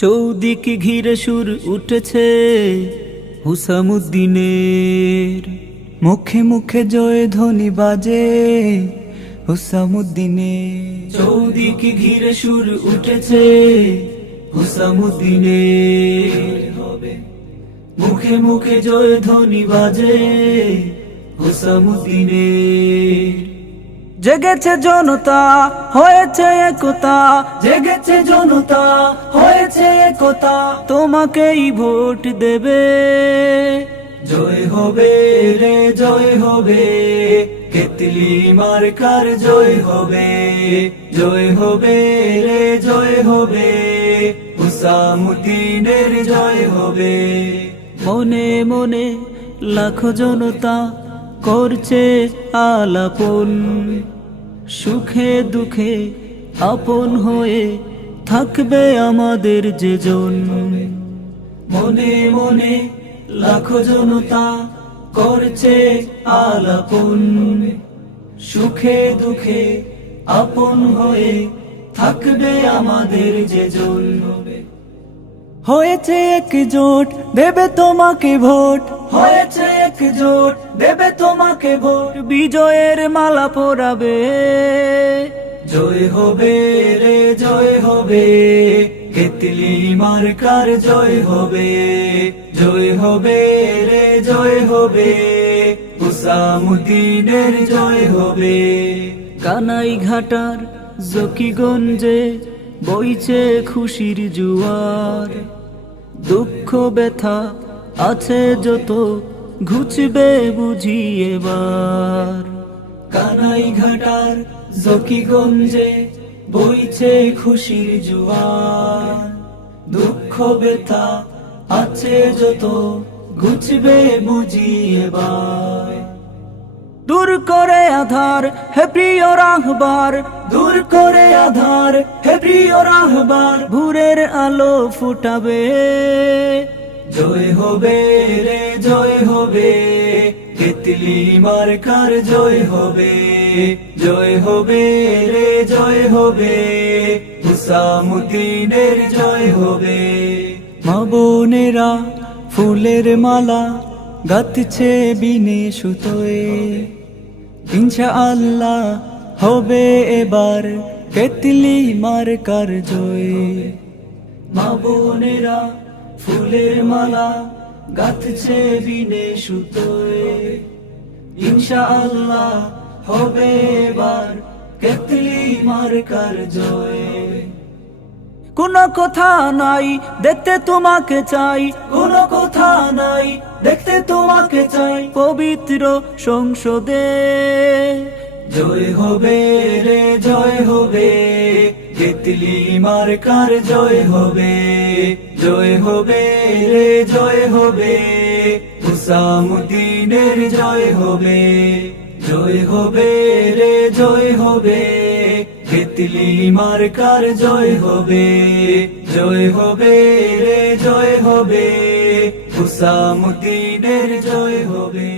চৌদিকে ঘিরে সুর উঠেছে হুসামুদ্দিনের, মুখে মুখে জয় ধ্বনি বাজে হুসামুদ্দিনের। চৌদিকে ঘিরে সুর উঠেছে হুসামুদ্দিনের, হবে মুখে মুখে জয় ধ্বনি বাজে হুসামুদ্দিনের। জেগেছে জনতা হয়েছে একতা, জেগেছে জনতা হয়েছে একতা, তোমাকেই ভোট দেবে। জয় হবে রে জয় হবে, কেতলি মার্কার জয় হবে। জয় হবে রে জয় হবে, হুসামুদ্দিনের জয় হবে। মনে মনে লাখো জনতা করছে আলাপন, সুখে দুঃখে আপন হয়ে থাকবে আমাদের যেজন। মনে মনে লাখো জনতা করছে আলাপন, সুখে দুঃখে আপন হয়ে থাকবে আমাদের যেজন। হয়েছে একজোট দেবে তোমাকে ভোট, হয়েছে একজোট দেবে তোমাকে ভোট, বিজয়ের মালা পরাবে। জয় হবে রে জয় হবে, কেতলি মার্কার জয় হবে। জয় হবে রে জয় হবে, হুসামুদ্দিনের জয় হবে। কানাই ঘাটার জকিগঞ্জে বইছে খুশির জুয়ার, দুঃখ ব্যথা আছে যত ঘুচবে বুঝি এবার। কানাই ঘাটার জকিগঞ্জে বইছে খুশির জুয়ার, দুঃখ ব্যথা আছে যত ঘুচবে বুঝি এবার। দূর করে আধার হে প্রিয় রাহবার, দূর করে আধার হে প্রিয় রাহবার, ভোরের আলো ফুটাবে। জয় হবে রে জয় হবে, কেতলি মার্কার জয় হবে। জয় হবে রে জয় হবে, হুসামুদ্দিনের জয় হবে। মা বোনেরা ফুলের মালা গাঁথছে বিনে সুতোয়, ইনশাআল্লাহ হবে এবার কেতলি মার্কার জয়। মা বোনেরা ফুলের মালা গাঁথছে বিনে সুতোয়, ইনশাআল্লাহ হবে এবার কেতলি মার্কার জয়। কোনো কথা নাই দেখতে তোমাকে চাই, কোনো কথা নাই দেখতে তোমাকে চাই, পবিত্র সংসদে। জয় হবে রে জয় হবে, কেতলি মার্কার জয় হবে। জয় হবে রে জয় হবে, হুসামুদ্দিনের জয় হবে। জয় হবে রে জয় হবে, কেতলি মার্কার জয় হবে। জয় হবে রে জয় হবে, হুসামুদ্দিনের জয় হবে।